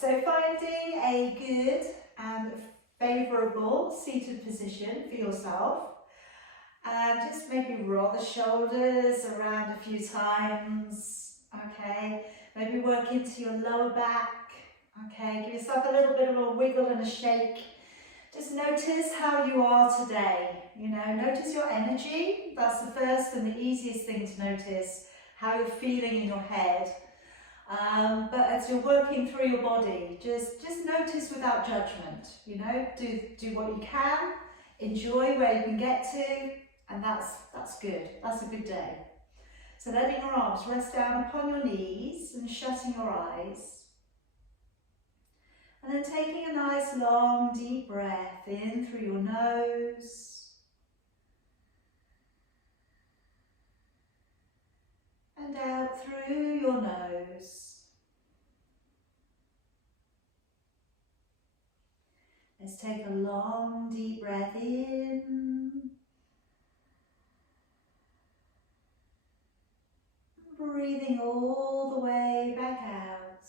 So finding a good and favourable seated position for yourself. And just maybe roll the shoulders around a few times, okay? Maybe work into your lower back, okay? Give yourself a little bit of a wiggle and a shake. Just notice how you are today, you know, notice your energy. That's the first and the easiest thing to notice, how you're feeling in your head. But as you're working through your body, just notice without judgment, you know, do what you can, enjoy where you can get to, and that's good, that's a good day. So letting your arms rest down upon your knees and shutting your eyes. And then taking a nice long deep breath in through your nose. And out through your nose. Let's take a long deep breath in. Breathing all the way back out.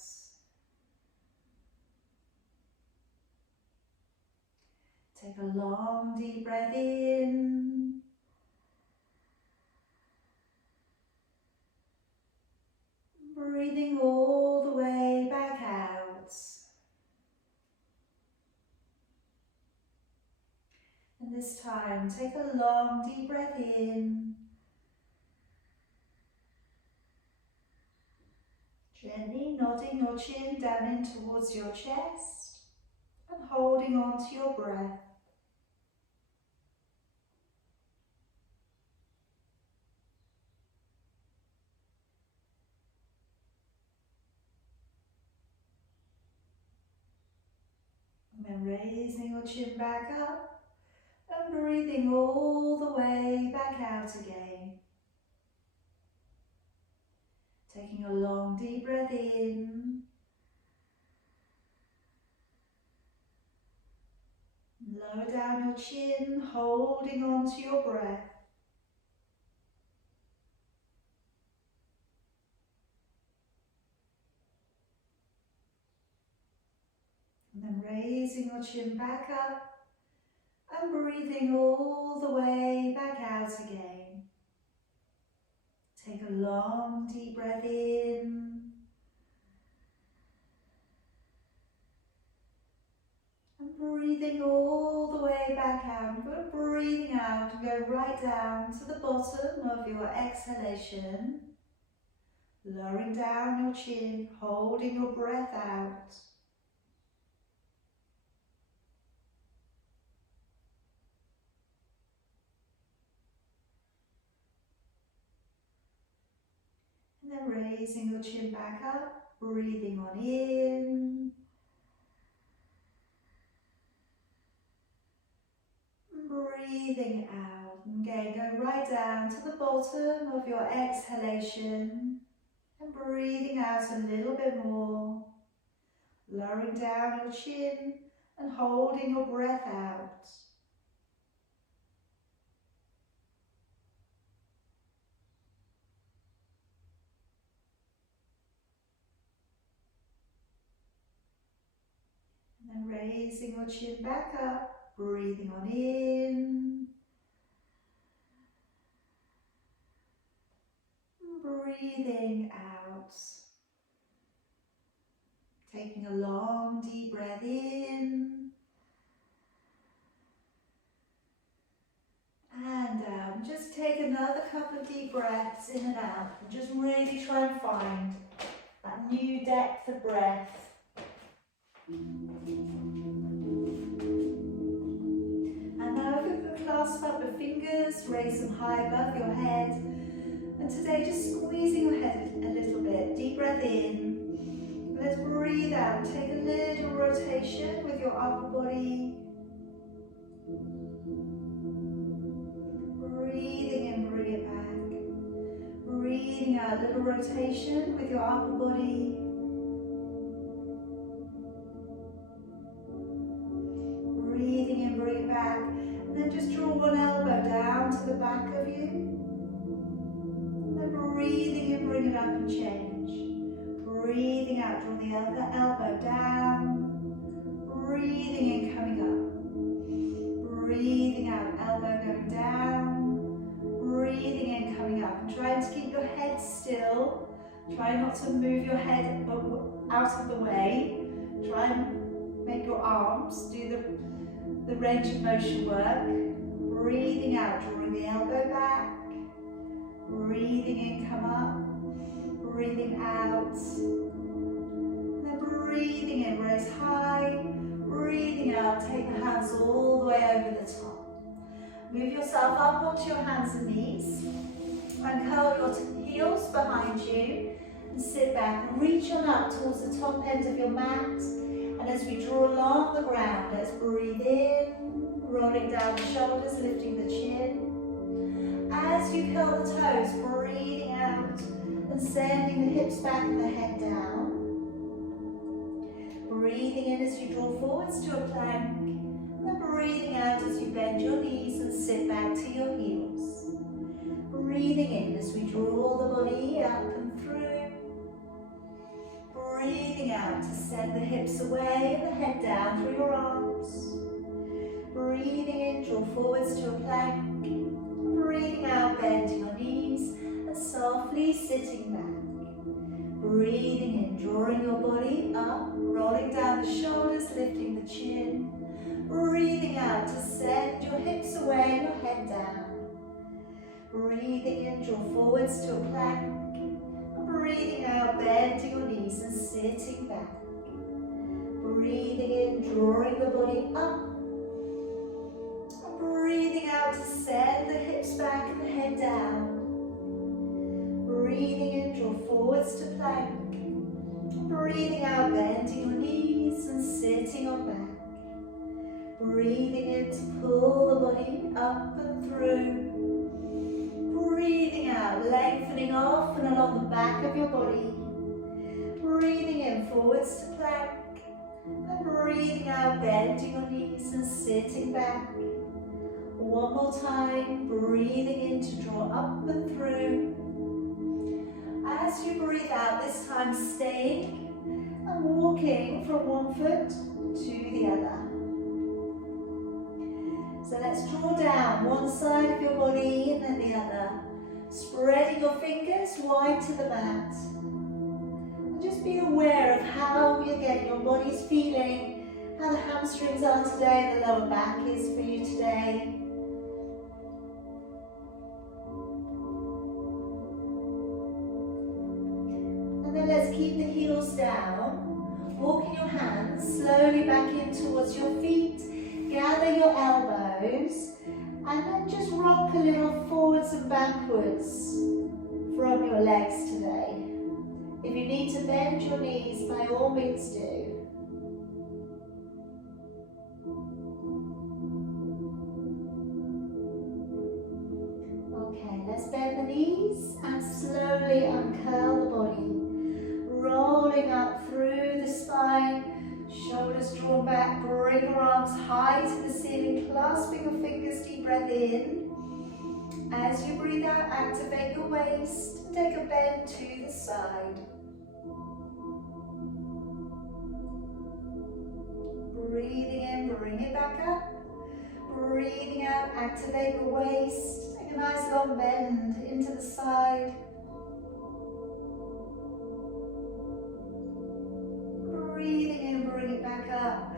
Take a long deep breath in. Breathing all the way back out. And this time, take a long deep breath in. Gently nodding your chin down in towards your chest and holding on to your breath. And then raising your chin back up and breathing all the way back out again. Taking a long deep breath in. Lower down your chin, holding on to your breath. And then raising your chin back up and breathing all the way back out again. Take a long deep breath in. And breathing all the way back out. But breathing out and go right down to the bottom of your exhalation. Lowering down your chin, holding your breath out. And then raising your chin back up, breathing on in. Breathing out. And again, go right down to the bottom of your exhalation. And breathing out a little bit more. Lowering down your chin and holding your breath out. And then raising your chin back up, breathing on in. Breathing out. Taking a long deep breath in. And out. Just take another couple of deep breaths in and out. And just really try and find that new depth of breath. And now if you can clasp up your fingers, raise them high above your head. And today just squeezing your head a little bit. Deep breath in. Let's breathe out. Take a little rotation with your upper body. Breathing in, bring it back. Breathing out, a little rotation with your upper body. Breathing in, bring it back. And then just draw one elbow down to the back of you. And then breathing in, bring it up and change. Breathing out, draw the other elbow down. Breathing in, coming up. Breathing out, elbow going down. Breathing in, coming up. And trying to keep your head still. Try not to move your head out of the way. Try and make your arms do the range of motion work. Breathing out, drawing the elbow back. Breathing in, come up. Breathing out. And then breathing in, raise high. Breathing out, take the hands all the way over the top. Move yourself up onto your hands and knees. Uncurl your heels behind you. And sit back and reach on up towards the top end of your mat. And as we draw along the ground, let's breathe in, rolling down the shoulders, lifting the chin. As you curl the toes, breathing out and sending the hips back and the head down. Breathing in as you draw forwards to a plank. And then breathing out as you bend your knees and sit back to your heels. Breathing in as we draw the body up and through. Breathing out to send the hips away and the head down through your arms. Breathing in, draw forwards to a plank. Breathing out, bend your knees and softly sitting back. Breathing in, drawing your body up, rolling down the shoulders, lifting the chin. Breathing out to send your hips away and your head down. Breathing in, draw forwards to a plank. Breathing out, bending your knees and sitting back. Breathing in, drawing the body up. Breathing out to send the hips back and the head down. Breathing in, draw forwards to plank. Breathing out, bending your knees and sitting on back. Breathing in to pull the body up and through. Breathing out, lengthening off and along the back of your body. Breathing in, forwards to plank. And breathing out, bending your knees and sitting back. One more time, breathing in to draw up and through. As you breathe out, this time staying and walking from one foot to the other. So let's draw down one side of your body and then the other. Spreading your fingers wide to the mat. And just be aware of how your body's feeling, how the hamstrings are today and the lower back is for you today. And then let's keep the heels down. Walking your hands slowly back in towards your feet. Gather your elbows. And then just rock a little forwards and backwards from your legs today. If you need to bend your knees, by all means do. Okay, let's bend the knees and slowly uncurl the body. Rolling up through the spine, shoulders drawn back, bring your arms high to the ceiling, clasping your fingers, deep breath in. As you breathe out, activate your waist, take a bend to the side. Breathing in, bring it back up. Breathing out, activate your waist, take a nice long bend into the side. Breathing in, bring it back up.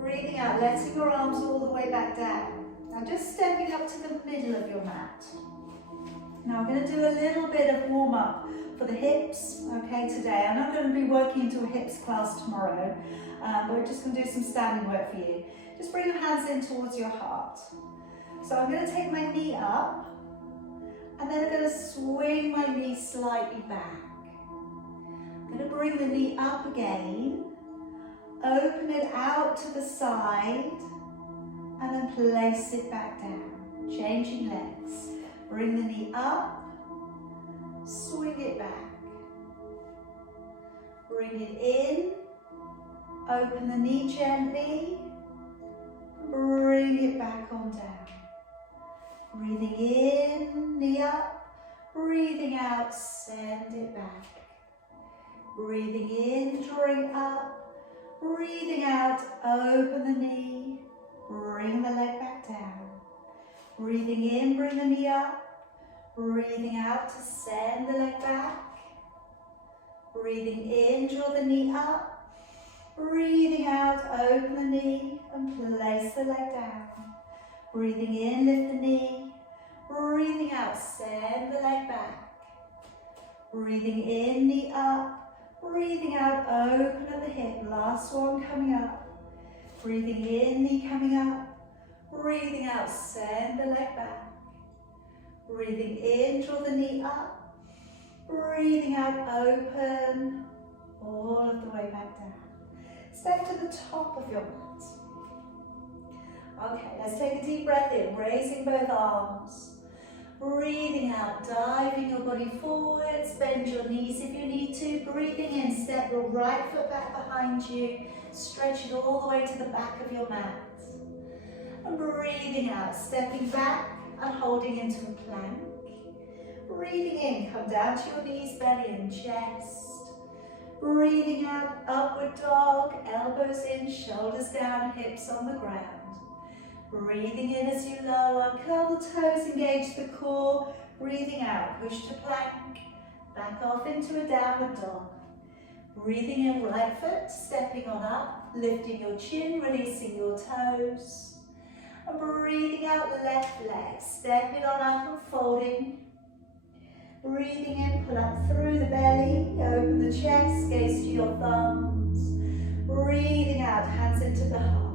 Breathing out, letting your arms all the way back down. Now just stepping up to the middle of your mat. Now I'm going to do a little bit of warm up for the hips, okay, today. I'm not going to be working into a hips class tomorrow, but we're just going to do some standing work for you. Just bring your hands in towards your heart. So I'm going to take my knee up, and then I'm going to swing my knee slightly back. I'm going to bring the knee up again, open it out to the side, and then place it back down. Changing legs. Bring the knee up, swing it back. Bring it in, open the knee gently, bring it back on down. Breathing in, knee up, breathing out, send it back. Breathing in, drawing up. Breathing out, open the knee. Bring the leg back down. Breathing in, bring the knee up. Breathing out to send the leg back. Breathing in, draw the knee up. Breathing out, open the knee and place the leg down. Breathing in, lift the knee. Breathing out, send the leg back. Breathing in, knee up. Breathing out, open at the hip. Last one coming up. Breathing in, knee coming up. Breathing out, send the leg back. Breathing in, draw the knee up. Breathing out, open all of the way back down. Step to the top of your mat. Okay, let's take a deep breath in, raising both arms. Breathing out, diving your body forwards, bend your knees if you need to. Breathing in, step your right foot back behind you, stretch it all the way to the back of your mat. And breathing out, stepping back and holding into a plank. Breathing in, come down to your knees, belly and chest. Breathing out, upward dog, elbows in, shoulders down, hips on the ground. Breathing in as you lower, curl the toes, engage the core. Breathing out, push to plank, back off into a downward dog. Breathing in, right foot, stepping on up, lifting your chin, releasing your toes. And breathing out, left leg, stepping on up and folding. Breathing in, pull up through the belly, open the chest, gaze to your thumbs. Breathing out, hands into the heart.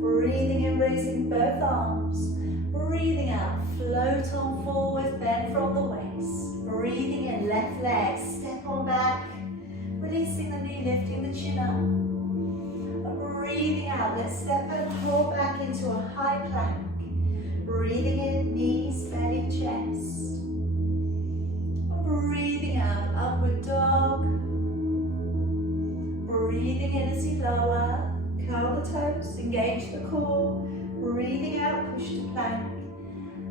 Breathing in, raising both arms. Breathing out, float on forward, bend from the waist. Breathing in, left leg, step on back. Releasing the knee, lifting the chin up. And breathing out, let's step and hold back into a high plank. Breathing in, knees, belly, chest. Breathing out, upward dog. Breathing in as you lower. Curl the toes, engage the core. Breathing out, push to plank.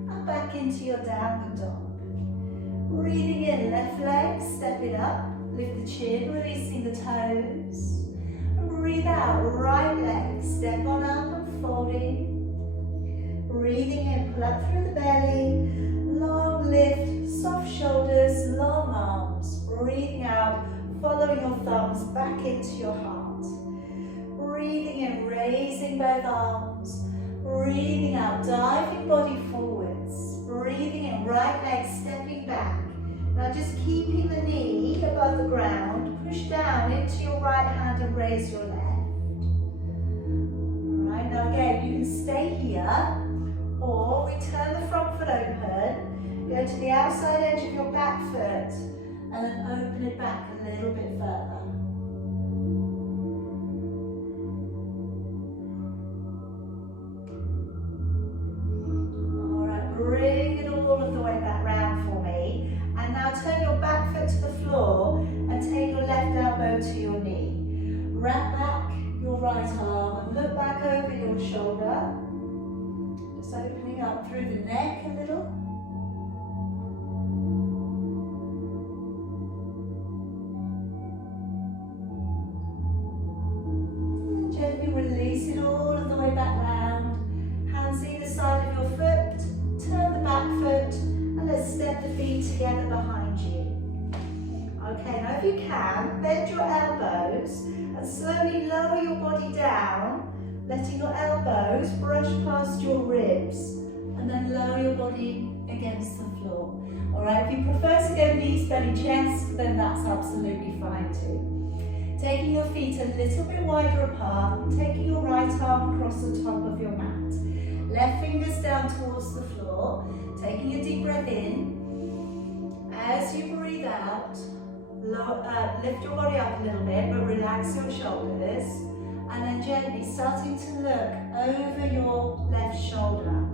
And back into your downward dog. Breathing in, left leg, step it up. Lift the chin, releasing the toes. And breathe out, right leg, step on up and folding. Breathing in, pull up through the belly. Long lift, soft shoulders, long arms. Breathing out, following your thumbs back into your heart. Breathing in, raising both arms. Breathing out, diving body forwards. Breathing in, right leg stepping back. Now just keeping the knee above the ground, push down into your right hand and raise your left. Alright, now again, you can stay here, or we turn the front foot open, go to the outside edge of your back foot, and then open it back a little bit further. Alright, bring it all of the way back round for me. And now turn your back foot to the floor and take your left elbow to your knee. Wrap back your right arm and look back over your shoulder. Just opening up through the neck a little. And gently release it all of the way back round. Hands either side of your foot. Turn the back foot. And let's step the feet together behind you. Okay, now if you can, bend your elbows and slowly lower your body down, letting your elbows brush past your ribs, and then lower your body against the floor. Alright, if you prefer to go knees, belly, chest, then that's absolutely fine too. Taking your feet a little bit wider apart, taking your right arm across the top of your mat. Left fingers down towards the floor. Taking a deep breath in. As you breathe out, lift your body up a little bit, but relax your shoulders. And then gently starting to look over your left shoulder.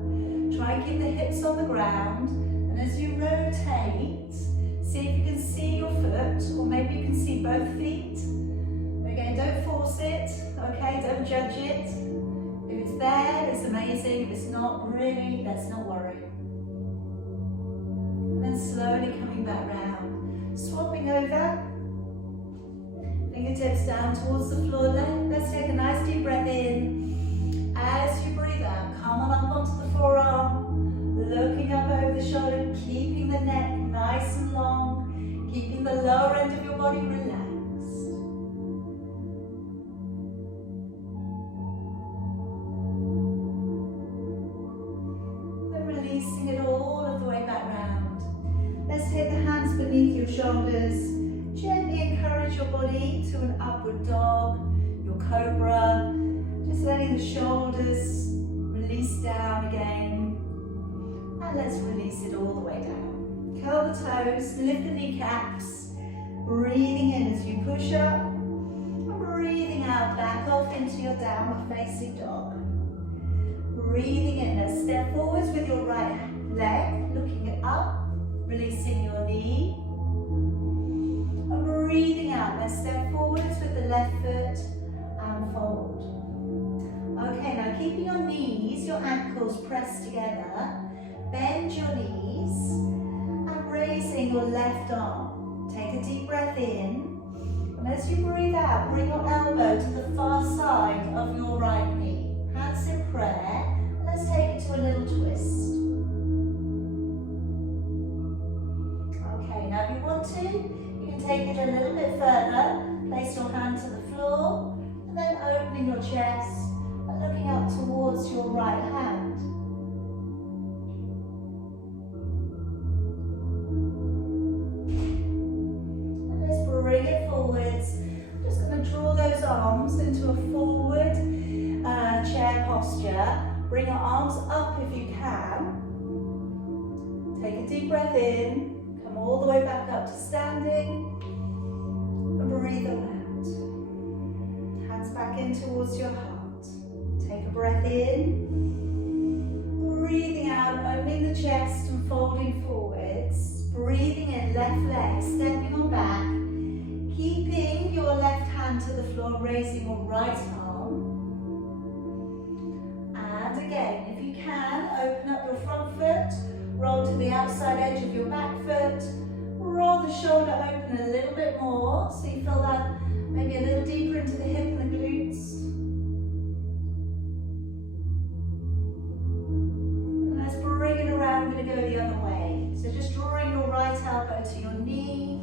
Try and keep the hips on the ground. And as you rotate, see if you can see your foot, or maybe you can see both feet. Again, don't force it, okay? Don't judge it. If it's there, it's amazing. If it's not, really, let's not worry. And then slowly coming back round. Swapping over. fingertips down towards the floor. Let's take a nice deep breath in. As you breathe out, come on up onto the forearm, looking up over the shoulder, keeping the neck nice and long, keeping the lower end of your body relaxed. Then releasing it all of the way back round. Let's take the hands beneath your shoulders. Gently encourage your body to an upward dog, your cobra. Just letting the shoulders release down again. And let's release it all the way down. Curl the toes, lift the kneecaps. Breathing in as you push up. And breathing out, back off into your downward facing dog. Breathing in, let's step forwards with your right leg, looking up, releasing your knee. And breathing out, let's step forwards with the left foot and fold. Okay, now keeping your knees, your ankles pressed together, bend your knees and raising your left arm. Take a deep breath in, and as you breathe out, bring your elbow to the far side of your right knee. Hands in prayer, and let's take it to a little twist. Okay, now if you want to, you can take it a little bit further. Place your hand to the floor, and then opening your chest and looking up towards your right hand. And let's bring it forwards. I'm just going to draw those arms into a forward chair posture. Bring your arms up if you can. Take a deep breath in. Come all the way back up to standing. And breathe out. Hands back in towards your heart. Take a breath in. Breathing out, opening the chest and folding forwards. Breathing in, left leg, stepping on back. Keeping your left hand to the floor, raising your right arm. And again, if you can, open up your front foot. Roll to the outside edge of your back foot. Roll the shoulder open a little bit more, so you feel that maybe a little deeper into the hip and the glutes. And let's bring it around, we're going to go the other way. So just drawing your right elbow to your knee,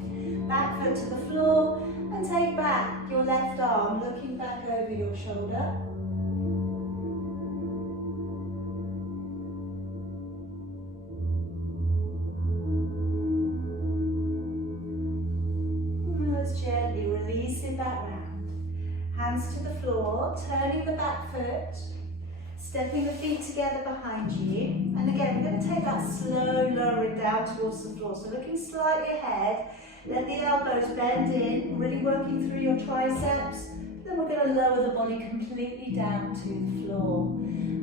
back foot to the floor, and take back your left arm, looking back over your shoulder. Gently releasing back round. Hands to the floor, turning the back foot, stepping the feet together behind you. And again, we're going to take that slow lowering down towards the floor. So looking slightly ahead, let the elbows bend in, really working through your triceps. Then we're going to lower the body completely down to the floor.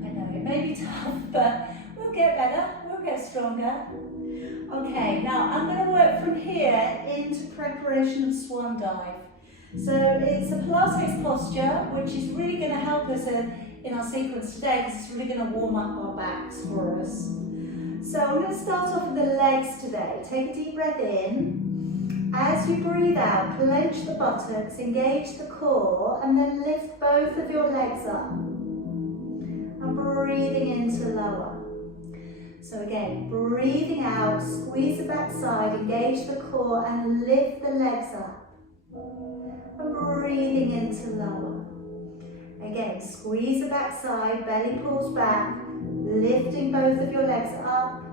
I know it may be tough, but we'll get better, we'll get stronger. Okay, now I'm going to work from here into preparation of swan dive. So it's a Pilates posture, which is really going to help us in our sequence today, because it's really going to warm up our backs for us. So I'm going to start off with the legs today. Take a deep breath in. As you breathe out, clench the buttocks, engage the core, and then lift both of your legs up. And breathing in to lower. So again, breathing out, squeeze the back side, engage the core and lift the legs up. And breathing in to lower. Again, squeeze the back side, belly pulls back, lifting both of your legs up.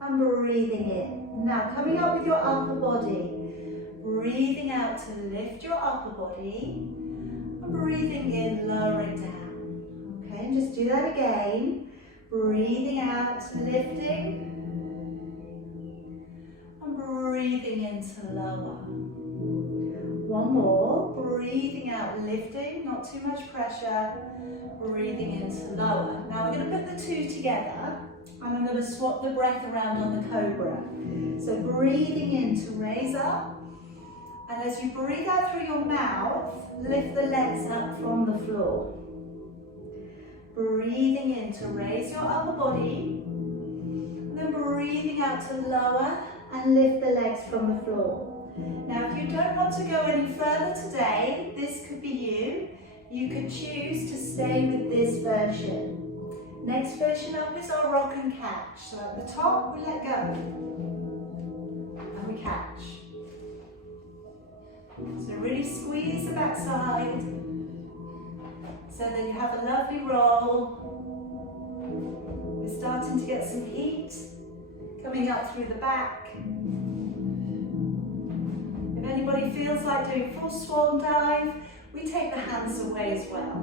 And breathing in. Now coming up with your upper body. Breathing out to lift your upper body. And breathing in, lowering down. Okay, and just do that again. Breathing out, lifting, and breathing into lower. One more, breathing out, lifting, not too much pressure, breathing into lower. Now we're going to put the two together, and I'm going to swap the breath around on the cobra. So breathing in to raise up, and as you breathe out through your mouth, lift the legs up from the floor. Breathing in to raise your upper body, and then breathing out to lower and lift the legs from the floor. Now, if you don't want to go any further today, this could be you. You could choose to stay with this version. Next version up is our rock and catch. So at the top, we let go. And we catch. So really squeeze the backside. So that you have a lovely roll. We're starting to get some heat coming up through the back. If anybody feels like doing full swan dive, we take the hands away as well,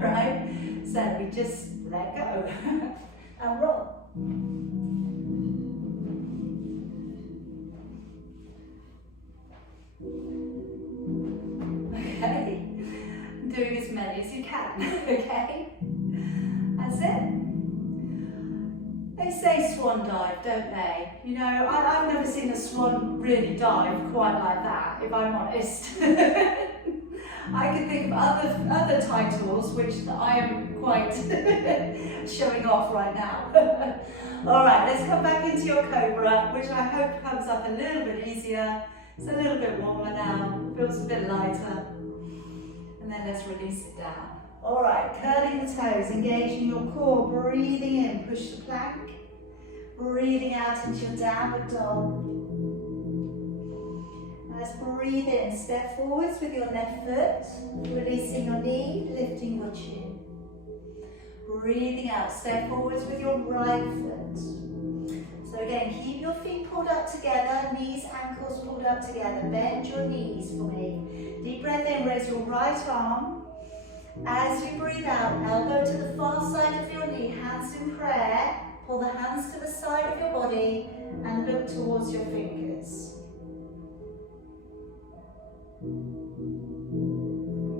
right? So we just let go and roll. Okay, doing as many as you can, okay? That's it. They say swan dive, don't they? You know, I've never seen a swan really dive quite like that, if I'm honest. I can think of other titles which I am quite showing off right now. All right, let's come back into your cobra, which I hope comes up a little bit easier. It's a little bit warmer now, feels a bit lighter. And then let's release it down. All right, curling the toes, engaging your core, breathing in, push the plank. Breathing out into your downward dog. Let's breathe in, step forwards with your left foot, releasing your knee, lifting your chin. Breathing out, step forwards with your right foot. So again, keep your feet pulled up together, knees, ankles pulled up together. Bend your knees for me. Deep breath in, raise your right arm. As you breathe out, elbow to the far side of your knee, hands in prayer. Pull the hands to the side of your body and look towards your fingers.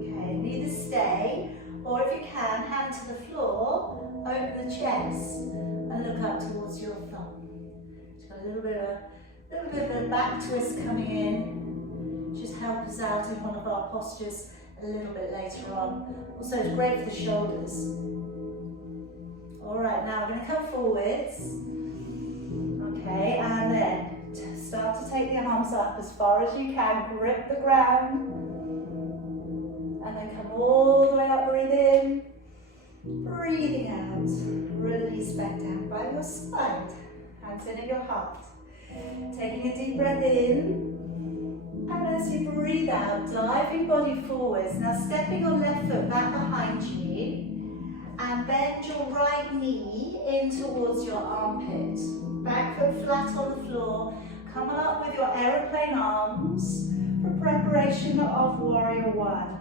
Okay, either stay, or if you can, hand to the floor, open the chest, and look up towards your thumb. Just got a little bit of a back twist coming in. Just help us out in one of our postures a little bit later on. Also, it's great for the shoulders. All right, now we're going to come forwards. Okay, and then start to take the arms up as far as you can, grip the ground. And then come all the way up, breathe in. Breathing out, release back down by your side. Hands in at your heart. Taking a deep breath in. And as you breathe out, diving body forwards. Now stepping your left foot back behind you. And bend your right knee in towards your armpit. Back foot flat on the floor. Come on up with your aeroplane arms for preparation of warrior one.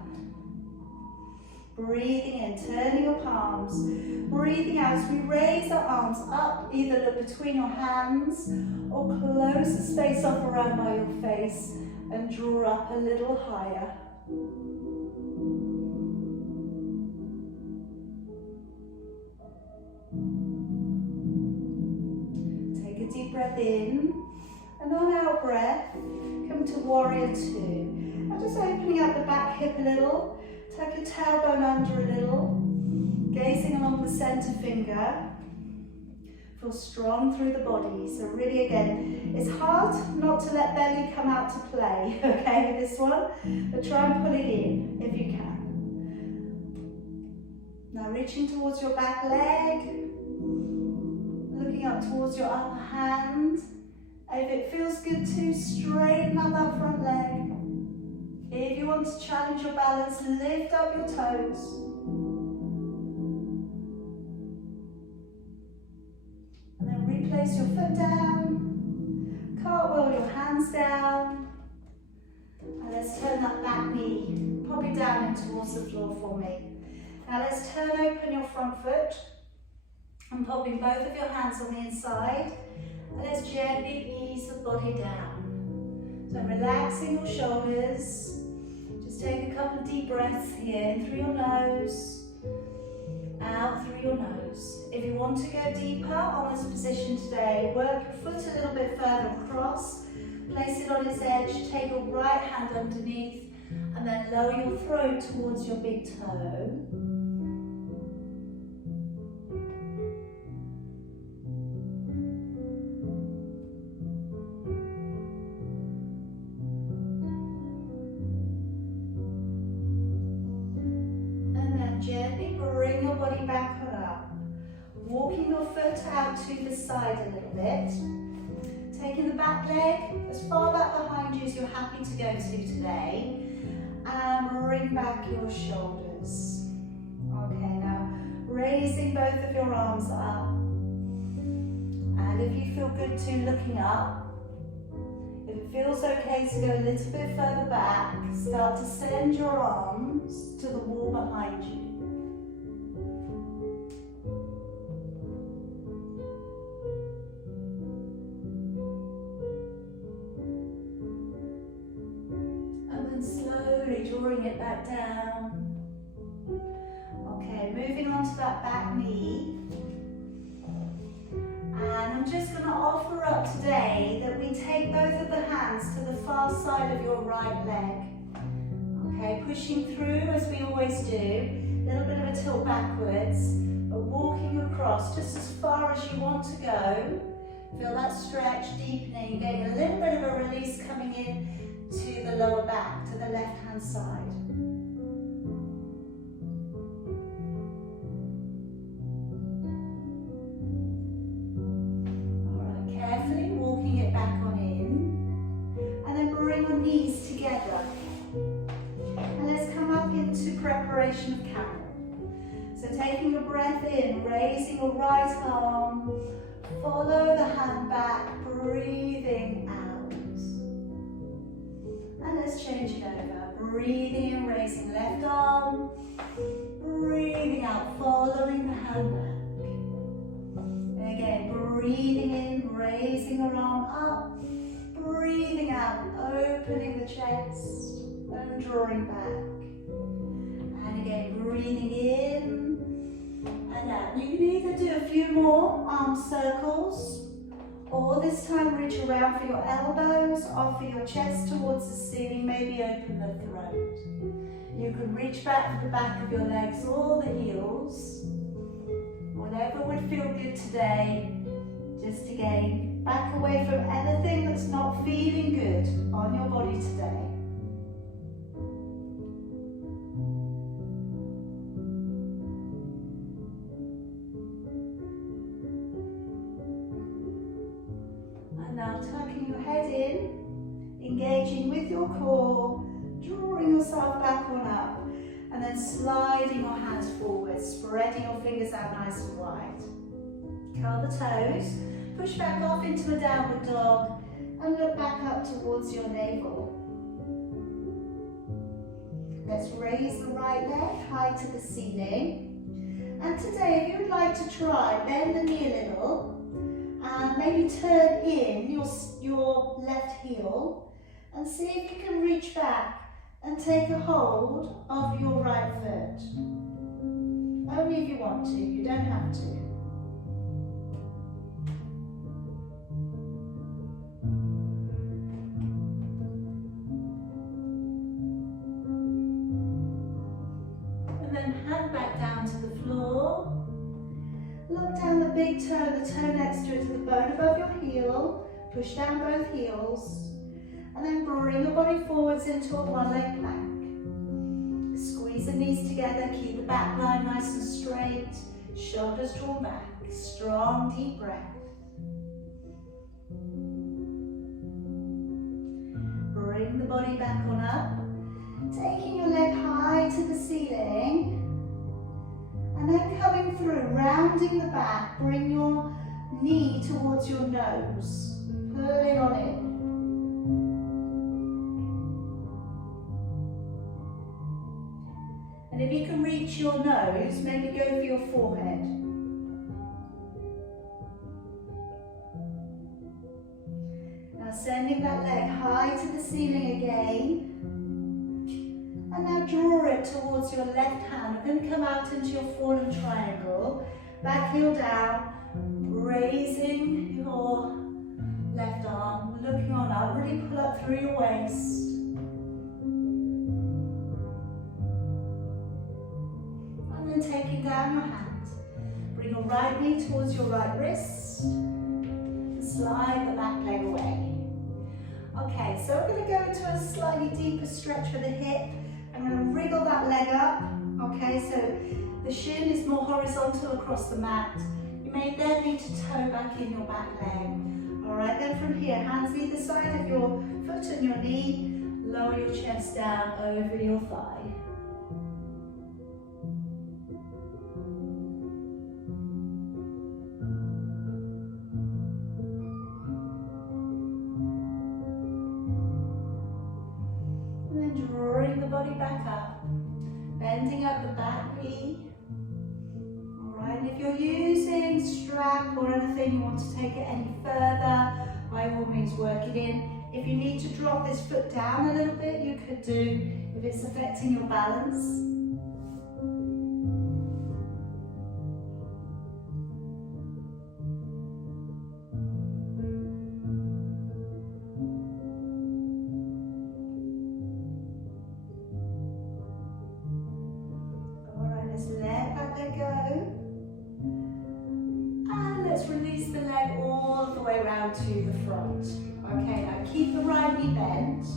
Breathing in, turning your palms. Breathing out as we raise our arms up, either look between your hands or close the space off around by your face and draw up a little higher. Take a deep breath in, and on our breath, come to warrior two. And just opening up the back hip a little. Tuck your tailbone under a little, gazing along the center finger. Feel strong through the body. So really again, it's hard not to let belly come out to play, okay, with this one, but try and pull it in if you can. Now reaching towards your back leg, looking up towards your upper hand. If it feels good to straighten up that front leg. If you want to challenge your balance, lift up your toes. And then replace your foot down. Cartwheel your hands down. And let's turn that back knee, pop it down in towards the floor for me. Now let's turn open your front foot and popping both of your hands on the inside. And let's gently ease the body down. So relaxing your shoulders. Just take a couple of deep breaths here, in through your nose, out through your nose. If you want to go deeper on this position today, work your foot a little bit further across, place it on its edge, take your right hand underneath, and then lower your throat towards your big toe. float out to the side a little bit. Taking the back leg as far back behind you as you're happy to go to today. And bring back your shoulders. Okay, now raising both of your arms up. And if you feel good too, looking up. If it feels okay to go a little bit further back, start to send your arms to the wall behind you. Slowly drawing it back down. Okay, moving on to that back knee. And I'm just going to offer up today that we take both of the hands to the far side of your right leg. Okay, pushing through as we always do. A little bit of a tilt backwards, but walking across just as far as you want to go. Feel that stretch deepening, getting a little bit of a release coming in to the lower back, to the left hand side. Alright, carefully walking it back on in. And then bring your knees together. And let's come up into preparation of camel. So taking a breath in, raising your right arm, follow the hand back, breathing out. And let's change it over. Breathing in, raising left arm. Breathing out, following the hand back. And again, breathing in, raising your arm up. Breathing out, opening the chest and drawing back. And again, breathing in and out. You can either do a few more arm circles, or this time reach around for your elbows, offer your chest towards the ceiling, maybe open the throat. You can reach back to the back of your legs or the heels. Whatever would feel good today. Just again, back away from anything that's not feeling good on your body today. Now tucking your head in, engaging with your core, drawing yourself back on up, and then sliding your hands forward, spreading your fingers out nice and wide. Curl the toes, push back off into a downward dog, and look back up towards your navel. Let's raise the right leg high to the ceiling. And today, if you would like to try, bend the knee a little, and maybe turn in your left heel and see if you can reach back and take a hold of your right foot. Only if you want to, you don't have to. And then hand back down to the floor. Look down the big toe, the toe next to it, to the bone above your heel. Push down both heels. And then bring your body forwards into a one-leg plank. Squeeze the knees together, keep the back line nice and straight. Shoulders drawn back. Strong, deep breath. Bring the body back on up. Taking your leg high to the ceiling. And then coming through, rounding the back, bring your knee towards your nose. Pull it on in. And if you can reach your nose, maybe go for your forehead. Now sending that leg high to the ceiling again. And now draw it towards your left hand. Then come out into your fallen triangle. Back heel down, raising your left arm, looking on up. Really pull up through your waist. And then taking down your hand. Bring your right knee towards your right wrist. And slide the back leg away. Okay, so we're going to go into a slightly deeper stretch for the hip. I'm going to wriggle that leg up, okay, so the shin is more horizontal across the mat. You may then need to toe back in your back leg. Alright, then from here, hands either side of your foot and your knee, lower your chest down over your thigh. And then drawing the body back up, bending up the back knee. Alright, and if you're using strap or anything, you want to take it any further, by all means work it in. If you need to drop this foot down a little bit, you could do, if it's affecting your balance. Alright, let's let that leg go. And let's release the leg all the way around to the front. Okay, now keep the right knee bent,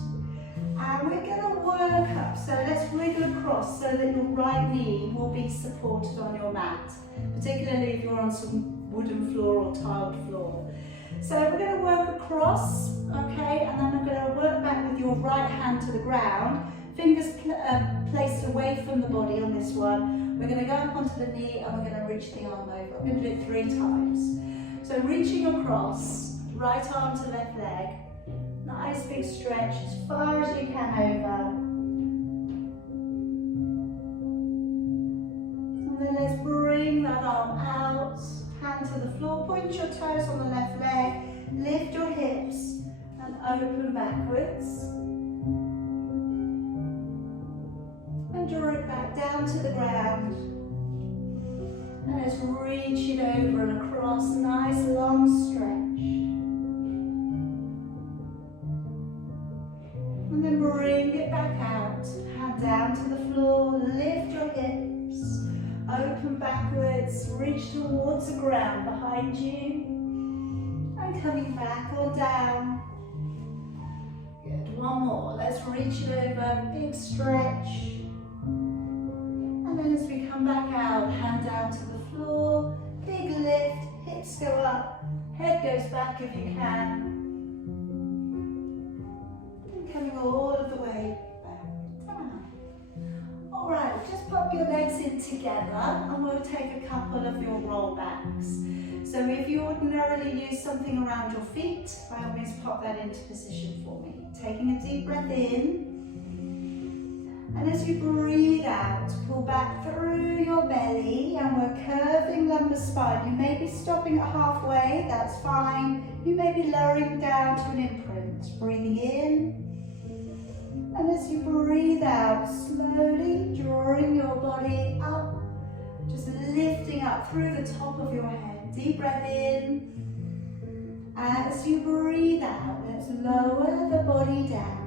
and we're going to work up, so let's wiggle across so that your right knee will be supported on your mat, particularly if you're on some wooden floor or tiled floor. So we're going to work across, okay, and then I'm going to work back with your right hand to the ground, fingers placed away from the body on this one. We're going to go up onto the knee and we're going to reach the arm over. I'm going to do it 3 times. So reaching across, right arm to left leg, nice big stretch as far as you can over. And then let's bring that arm out, hand to the floor, point your toes on the left leg, lift your hips and open backwards. And draw it back down to the ground. And let's reach it over and across, nice long stretch. And then bring it back out, hand down to the floor, lift your hips, open backwards, reach towards the ground behind you, and coming back or down. Good, one more, let's reach it over, big stretch. And then as we come back out, hand down to the floor, big lift, hips go up, head goes back if you can. Coming all of the way back down. Alright, just pop your legs in together and we'll take a couple of your roll backs. So if you ordinarily use something around your feet, by all means pop that into position for me. Taking a deep breath in. And as you breathe out, pull back through your belly and we're curving lumbar spine. You may be stopping at halfway, that's fine. You may be lowering down to an imprint. Breathing in. And as you breathe out, slowly drawing your body up, just lifting up through the top of your head. Deep breath in. As you breathe out, let's lower the body down.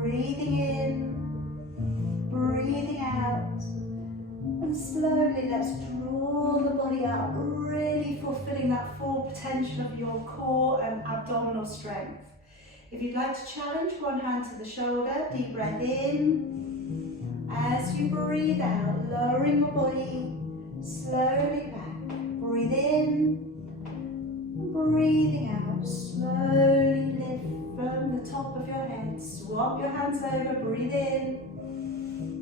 Breathing in, breathing out. And slowly let's draw the body up, really fulfilling that full potential of your core and abdominal strength. If you'd like to challenge, one hand to the shoulder, deep breath in. As you breathe out, lowering your body slowly back. Breathe in, breathing out, slowly lift from the top of your head. Swap your hands over, breathe in,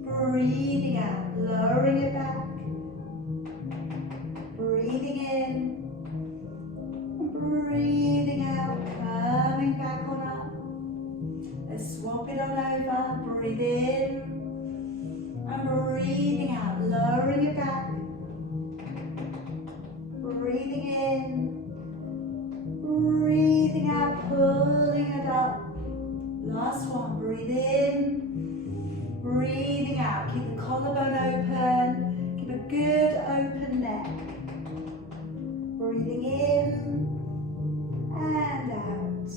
breathing out, lowering it back. Breathing in, breathing out, coming back on up. Let's swap it on over, breathe in, and breathing out, lowering it back. Breathing in, breathing out, pulling it up. Last one, breathe in, breathing out. Keep the collarbone open, keep a good open neck. Breathing in and out,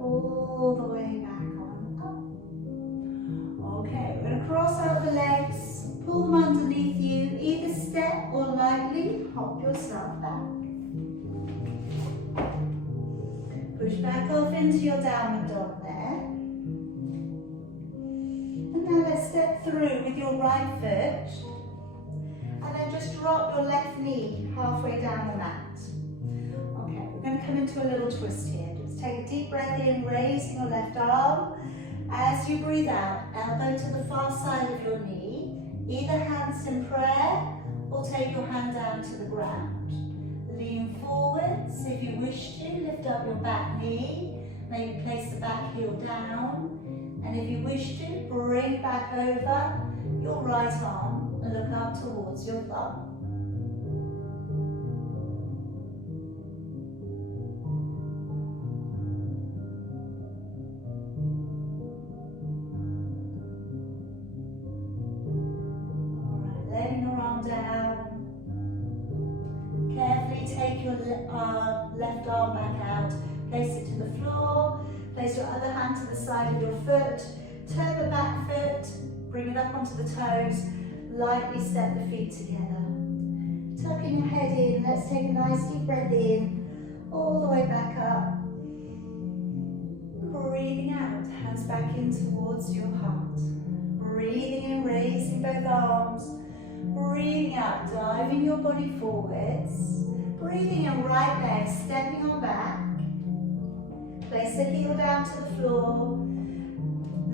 all the way back on up. Okay, we're going to cross out the legs, pull them underneath you, either step or lightly hop yourself back. Push back off into your downward dog there. And now let's step through with your right foot. And then just drop your left knee halfway down the mat. Okay, we're going to come into a little twist here. Just take a deep breath in, raising your left arm. As you breathe out, elbow to the far side of your knee. Either hands in prayer, or take your hand down to the ground. Lean forwards if you wish to, lift up your back knee. Maybe place the back heel down. And if you wish to, bring back over your right arm and look up towards your thumb. Alright, letting your arm down. Carefully take your left arm back out. Place it to the floor. Place your other hand to the side of your foot. Turn the back foot. Bring it up onto the toes. Lightly step the feet together. Tucking your head in. Let's take a nice deep breath in. All the way back up. Breathing out. Hands back in towards your heart. Breathing in, raising both arms. Breathing out, diving your body forwards. Breathing in, right leg, stepping on back. Place the heel down to the floor.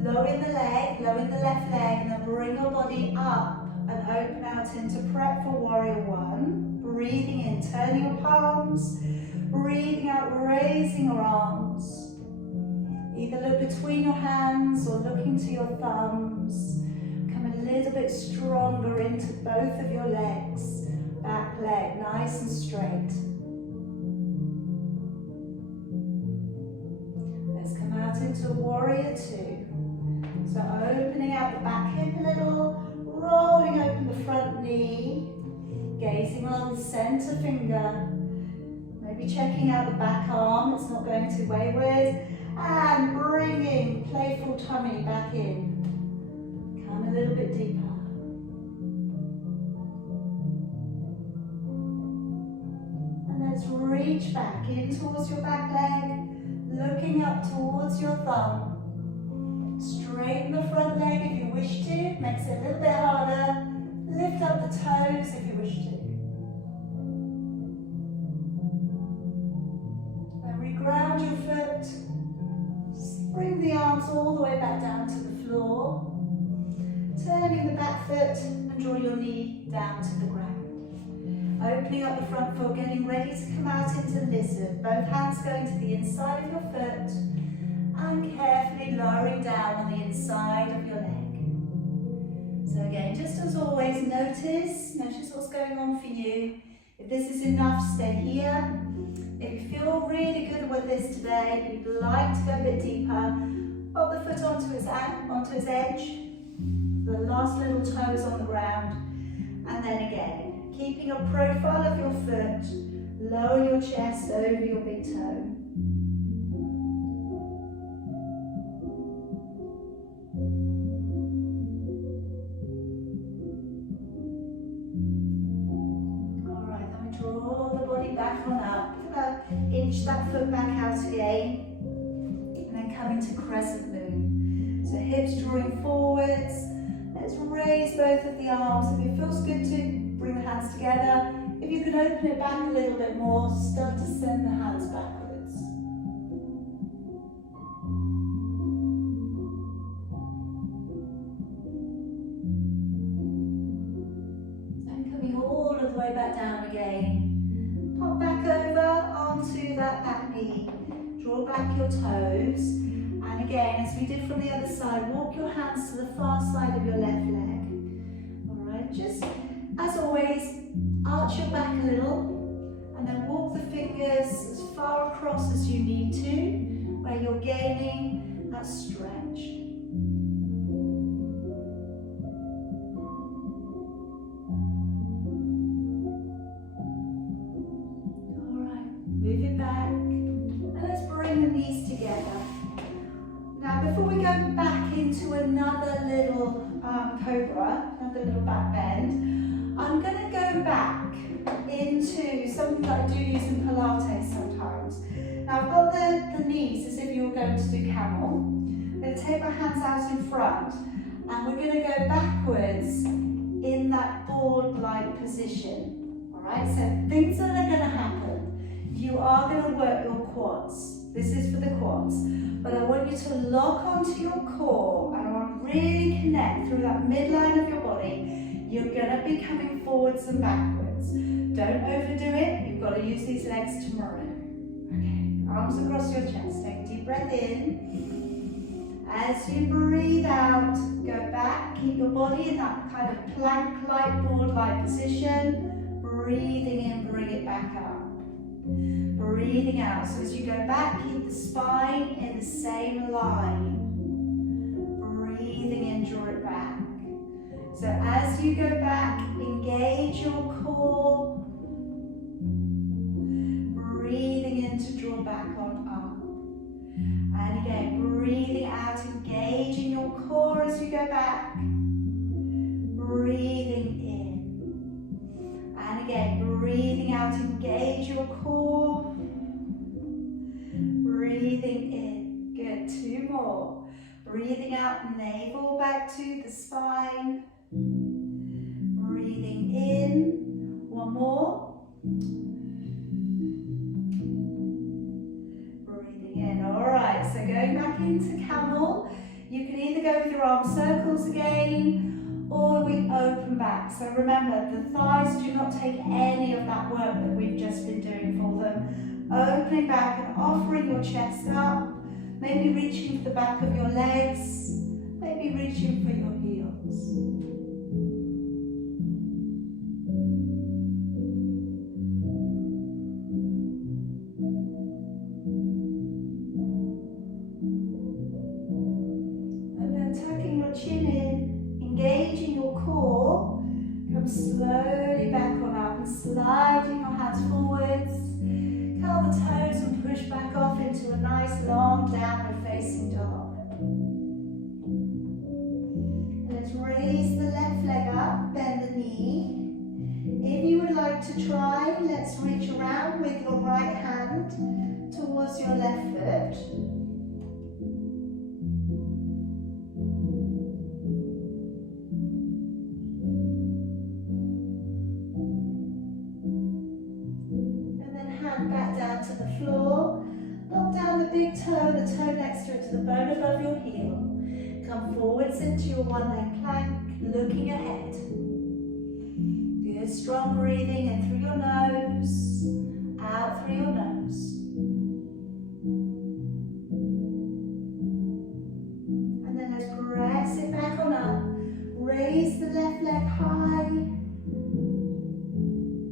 Lowering the leg, lowering the left leg, and then bring your body up and open out into prep for warrior one. Breathing in, turning your palms. Breathing out, raising your arms. Either look between your hands or looking to your thumbs. Come a little bit stronger into both of your legs. Back leg nice and straight. Let's come out into warrior two. So opening out the back hip a little, rolling open the front knee, gazing on the center finger, maybe checking out the back arm, it's not going too wayward, and bringing playful tummy back in. Come a little bit deeper. And let's reach back in towards your back leg, looking up towards your thumb. Straighten the front leg if you wish to, makes it a little bit harder. Lift up the toes if you wish to. And reground your foot. Bring the arms all the way back down to the floor. Turning the back foot and draw your knee down to the ground. Opening up the front foot, getting ready to come out into lizard. Both hands going to the inside of your foot. And carefully lowering down on the inside of your leg. So again, just as always, notice what's going on for you. If this is enough, stay here. If you feel really good with this today, you'd like to go a bit deeper, pop the foot onto its edge, the last little toes on the ground, and then again, keeping a profile of your foot, lower your chest over your big toe. Back on up, inch that foot back out again, and then come into crescent moon. So hips drawing forwards. Let's raise both of the arms. If it feels good to bring the hands together, if you can open it back a little bit more, start to send the hands backwards. And coming all of the way back down again. Pop back over onto that back knee. Draw back your toes. And again, as we did from the other side, walk your hands to the far side of your left leg. Alright, just as always, arch your back a little. And then walk the fingers as far across as you need to, where you're gaining that stretch. Move it back, and let's bring the knees together. Now before we go back into another little cobra, another little back bend, I'm going to go back into something that I do use in Pilates sometimes. Now I've got the knees as if you were going to do camel. I'm going to take my hands out in front, and we're going to go backwards in that board-like position. All right, so things that are going to happen. You are going to work your quads. This is for the quads. But I want you to lock onto your core and I want to really connect through that midline of your body. You're going to be coming forwards and backwards. Don't overdo it. You've got to use these legs tomorrow. Okay, arms across your chest. Take a deep breath in. As you breathe out, go back. Keep your body in that kind of plank-like, board-like position. Breathing in, bring it back up. Breathing out. So as you go back, keep the spine in the same line. Breathing in, draw it back. So as you go back, engage your core. Breathing in to draw back on up. And again, breathing out, engaging your core as you go back. Breathing in. And again, breathing out, engage your core. Breathing in. Good, 2 more. Breathing out, navel back to the spine. Breathing in. 1 more. Breathing in. Alright, so going back into camel. You can either go with your arm circles again, or we open back. So remember, the thighs do not take any of that work that we've just been doing for them. Opening back and offering your chest up. Maybe reaching for the back of your legs. Maybe reaching for your heels. And then tucking your chin in, engaging your core. Come slowly back on up and sliding your hands forwards. Curl the toes and push back off into a nice long downward facing dog. Let's raise the left leg up, bend the knee. If you would like to try, let's reach around with your right hand towards your left foot. Back down to the floor. Lock down the big toe, the toe next to it, to the bone above your heel. Come forwards into your 1-leg plank, looking ahead. Good, strong breathing in through your nose, out through your nose. And then let's press it back on up. Raise the left leg high.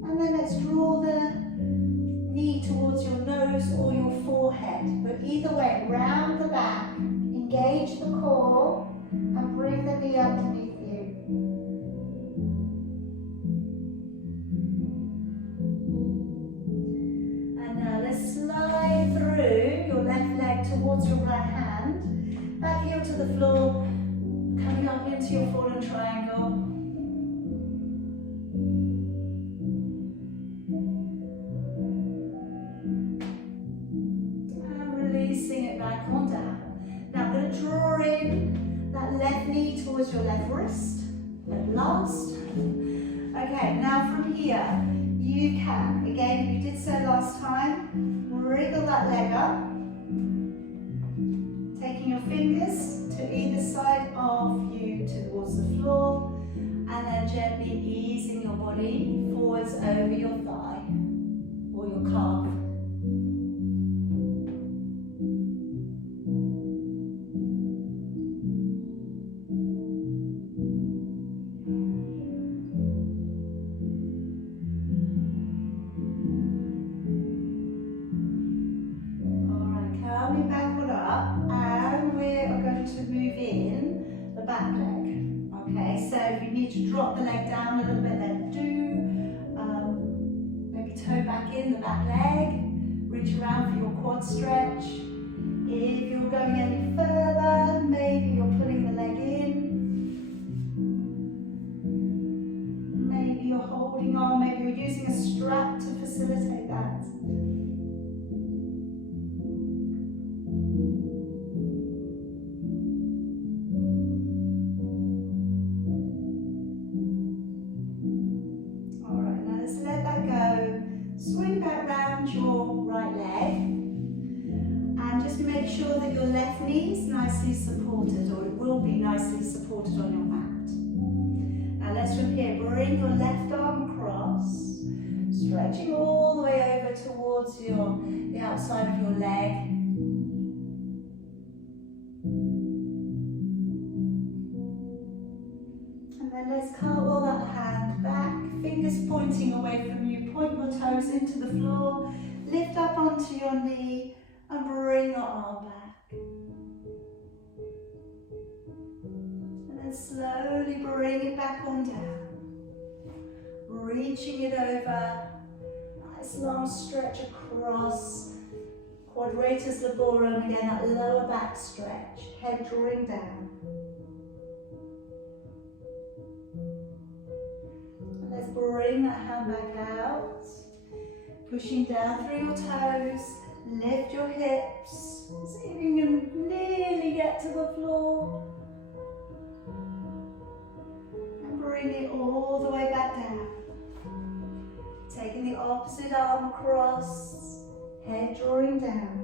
And then let's draw the knee towards your nose or your forehead, but either way, round the back, engage the core and bring the knee underneath you. And now let's slide through your left leg towards your right hand, back heel to the floor, coming up into your fallen triangle. Releasing it back on down. Now I'm going to draw in that left knee towards your left wrist. At last. Okay, now from here, you can, again, you did so last time, wriggle that leg up. Taking your fingers to either side of you towards the floor. And then gently easing your body forwards over your thigh or your calf. To drop the leg down a little bit, then maybe toe back in the back leg, reach around for your quad stretch. If you're going any further, maybe you're pulling the leg in, maybe you're holding on, maybe you're using a strap to facilitate that. make sure that your left knee is nicely supported, or it will be nicely supported on your mat. Now let's from here, bring your left arm across, stretching all the way over towards the outside of your leg. And then let's cartwheel that hand back, fingers pointing away from you. Point your toes into the floor, lift up onto your knee and bring your arm back. And then slowly bring it back on down. Reaching it over. Nice long stretch across. Quadratus laborum, again that lower back stretch. Head drawing down. Let's bring that hand back out, pushing down through your toes, lift your hips, see if you can nearly get to the floor, and bring it all the way back down. Taking the opposite arm across, head drawing down.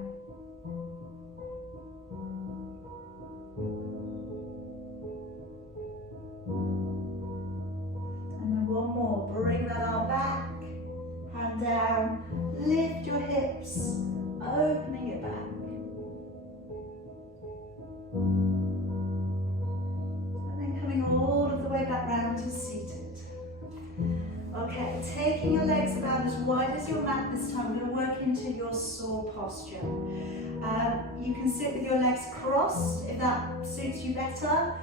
Bring that arm back, hand down, lift your hips, opening it back. And then coming all of the way back round to seated. Okay, taking your legs about as wide as your mat this time, we're going to work into your saw posture. You can sit with your legs crossed if that suits you better.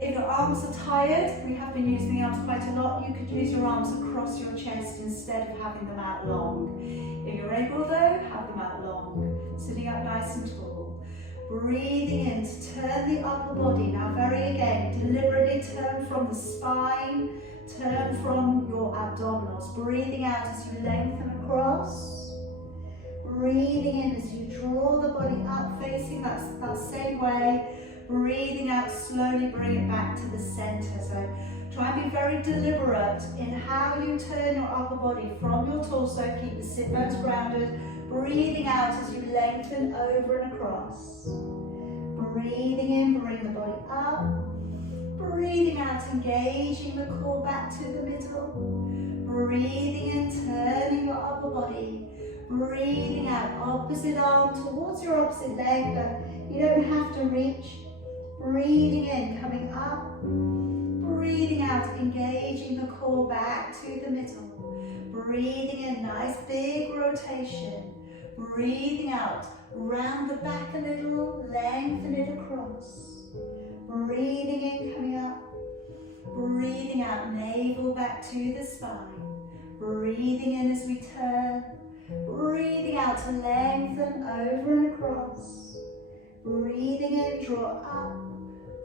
If your arms are tired, we have been using the arms quite a lot, you could use your arms across your chest instead of having them out long. If you're able though, have them out long. Sitting up nice and tall. Breathing in to turn the upper body. Now deliberately turn from the spine, turn from your abdominals. Breathing out as you lengthen across. Breathing in as you draw the body up, facing that same way. Breathing out, slowly bring it back to the center. So try and be very deliberate in how you turn your upper body from your torso. Keep the sit bones grounded. Breathing out as you lengthen over and across. Breathing in, bring the body up. Breathing out, engaging the core back to the middle. Breathing in, turning your upper body. Breathing out, opposite arm towards your opposite leg, but you don't have to reach. Breathing in, coming up. Breathing out, engaging the core back to the middle. Breathing in, nice big rotation. Breathing out, round the back a little, lengthen it across. Breathing in, coming up. Breathing out, navel back to the spine. Breathing in as we turn. Breathing out to lengthen over and across. Breathing in, draw up.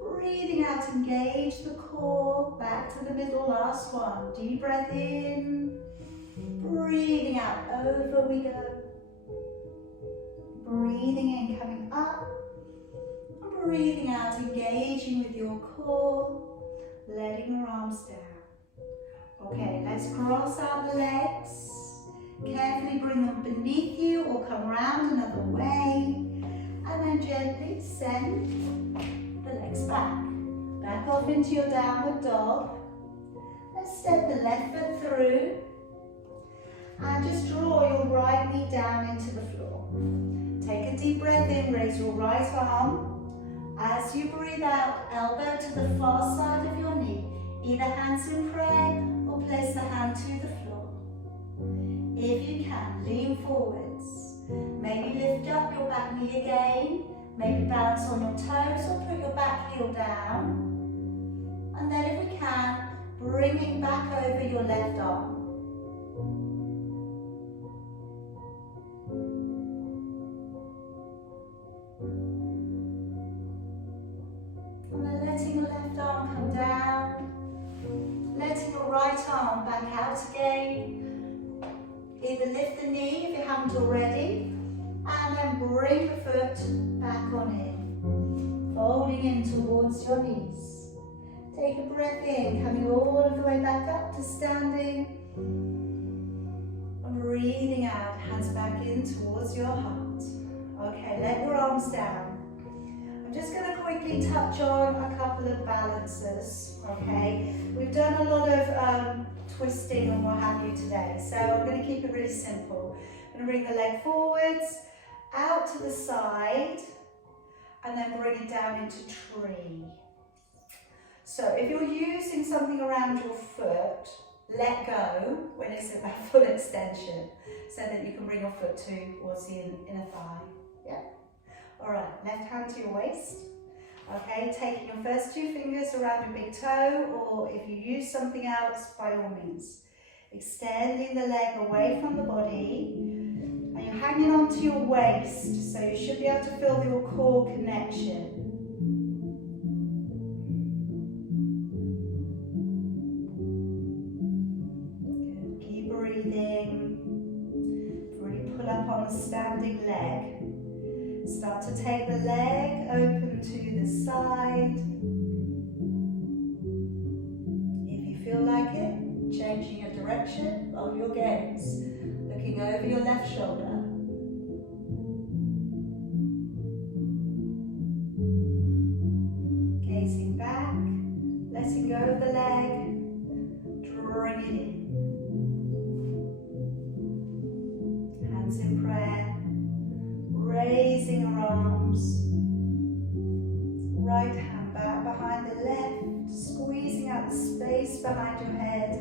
Breathing out, engage the core, back to the middle, last one. Deep breath in. Breathing out, over we go. Breathing in, coming up. Breathing out, engaging with your core, letting your arms down. Okay, let's cross out the legs. Carefully bring them beneath you or come round another way. And then gently send the legs back. Back off into your downward dog. Let's step the left foot through. And just draw your right knee down into the floor. Take a deep breath in, raise your right arm. As you breathe out, elbow to the far side of your knee. Either hands in prayer or place the hand to the floor. If you can, lean forwards. Maybe lift up your back knee again. Maybe balance on your toes or put your back heel down. And then if we can, bring it back over your left arm. And then letting your left arm come down. Letting your right arm back out again. Either lift the knee if you haven't already, and then bring the foot back on in. Folding in towards your knees. Take a breath in, coming all of the way back up to standing. And breathing out, hands back in towards your heart. Okay, let your arms arms down. I'm just going to quickly touch on a couple of balances, okay? We've done a lot of twisting and what have you today, so I'm going to keep it really simple. I'm going to bring the leg forwards, out to the side, and then bring it down into tree. So if you're using something around your foot, let go when it's in that full extension, so that you can bring your foot towards the inner thigh. Yeah. All right, left hand to your waist. Okay, taking your first two fingers around your big toe, or if you use something else, by all means. Extending the leg away from the body, and you're hanging onto your waist, so you should be able to feel your core connection. Good. Keep breathing. Really pull up on the standing leg. Start to take the leg open to the side. If you feel like it, changing your direction of your gaze, looking over your left shoulder. Gazing back, letting go of the leg, drawing it in. Hands in prayer. Raising your arms, right hand back behind the left, squeezing out the space behind your head.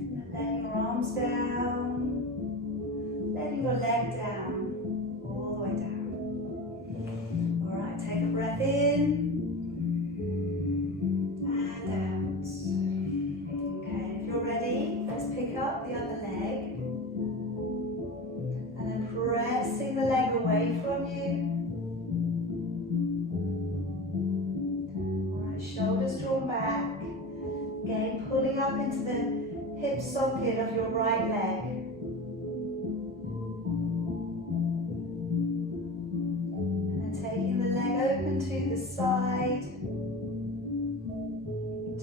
And letting your arms down, letting your leg down, all the way down. All right, take a breath in. Up the other leg, and then pressing the leg away from you. Alright, shoulders drawn back. Again, pulling up into the hip socket of your right leg. And then taking the leg open to the side.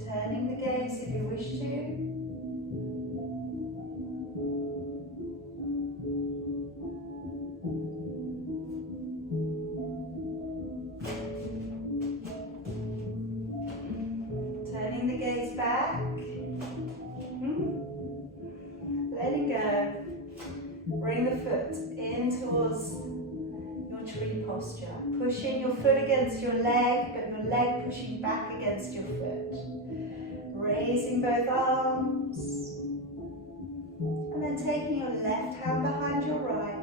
Turning the gaze if you wish to. Back, letting go, bring the foot in towards your tree posture, pushing your foot against your leg, but your leg pushing back against your foot, raising both arms, and then taking your left hand behind your right.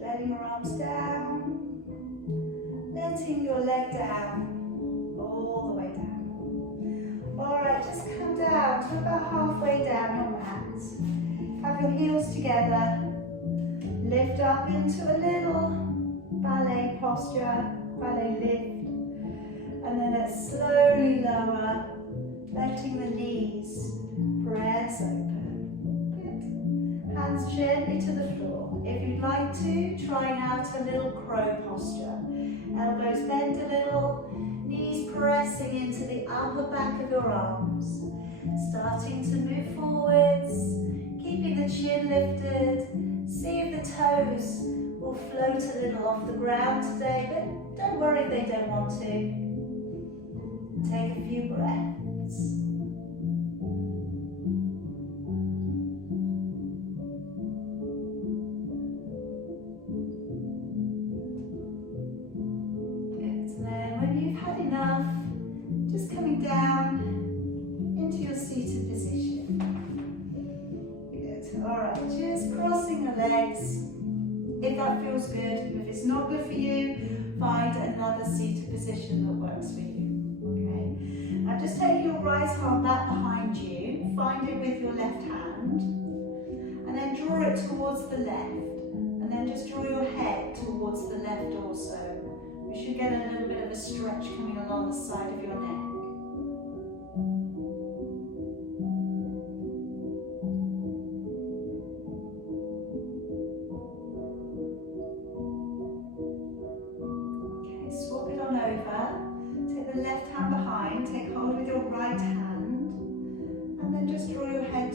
Letting your arms down, letting your leg down, all the way down. Alright, just come down to about halfway down your mat. Have your heels together, lift up into a little ballet posture, ballet lift, and then let's slowly lower, letting the knees press open. Hands gently to the floor. If you'd like to, try out a little crow posture. Elbows bend a little, knees pressing into the upper back of your arms. Starting to move forwards, keeping the chin lifted. See if the toes will float a little off the ground today, but don't worry if they don't want to. Take a few breaths. Enough, just coming down into your seated position. Good. Alright, just crossing the legs if that feels good. If it's not good for you, find another seated position that works for you. Okay. Now just take your right arm back behind you, find it with your left hand, and then draw it towards the left, and then just draw your head towards the left also. You should get a little bit of a stretch coming along the side of your neck.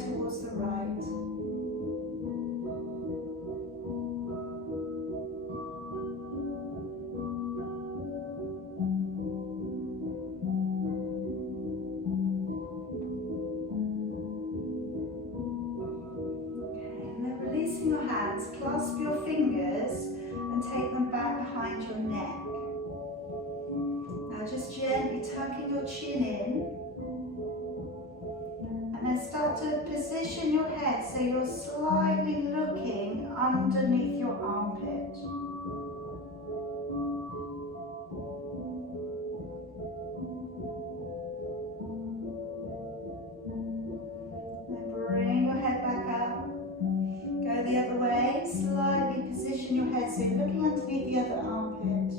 towards the right. Releasing your hands, clasp your fingers and take them back behind your neck. Now just gently tucking your chin in, and then start to position your head so you're slightly looking underneath your armpit. Then bring your head back up. Go the other way, slightly position your head so you're looking underneath the other armpit.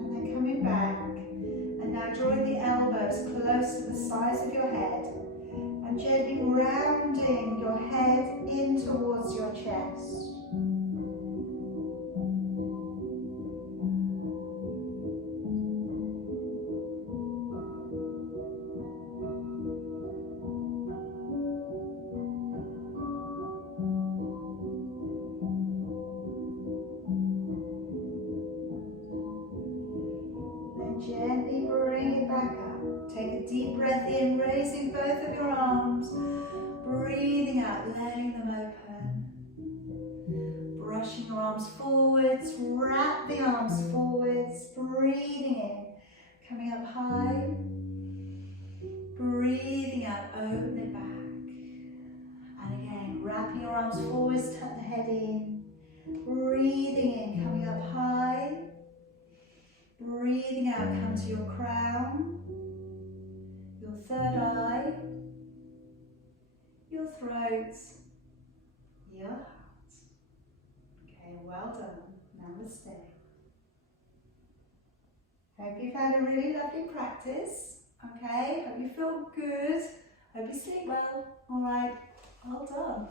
And then coming back, and now drawing the elbows close to the sides of your head and gently rounding your head in towards your chest. Gently bring it back up. Take a deep breath in, raising both of your arms. Breathing out, letting them open. Brushing your arms forwards, wrap the arms forwards. Breathing in, coming up high. Breathing out, open it back. And again, wrapping your arms forwards, tuck the head in. Breathing in, coming up high. Breathing out, come to your crown, your third eye, your throat, your heart. Okay, well done. Namaste. Hope you've had a really lovely practice. Okay, hope you feel good. Hope you sleep well. All right, well done.